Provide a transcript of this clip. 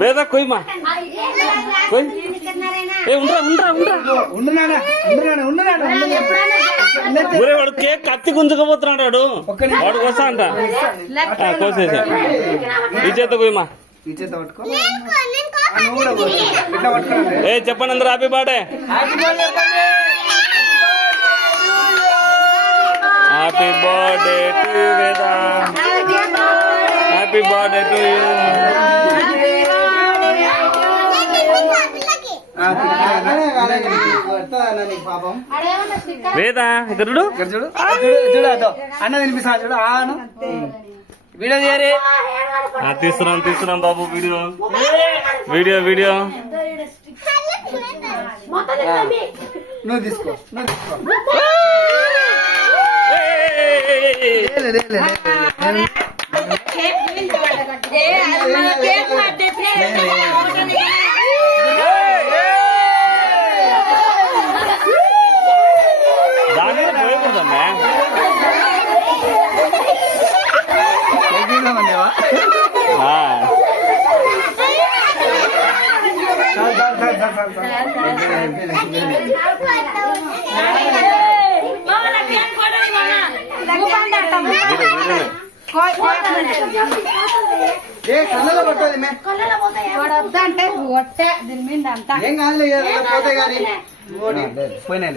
వేద కొయ్యమా కొయ్ ఊరే వాడు కేక్ కత్తి గుంజుకపోతున్నాడు వాడు కోసా అంట కోసేసా ఈ చేత కొయ్యమా ఏ చెప్పండి అందరూ happy birthday happy birthday to వేద హ్యాపీ బర్త్డే టు యూ వేదా ఇక్కడ చూడు చూడు చూడు అన్న తినిపిస్తా చూడు వీడియో తీయరే తీస్తున్నాం బాబు వీడియో వీడియో వీడియో నువ్వు తీసుకో దాని పోయకూడదమ్మా కళ్ళలో పట్టదు అంటే ఒట్టే దీని మీద అంతా ఏం కాదు పోతే కానీ పోయినా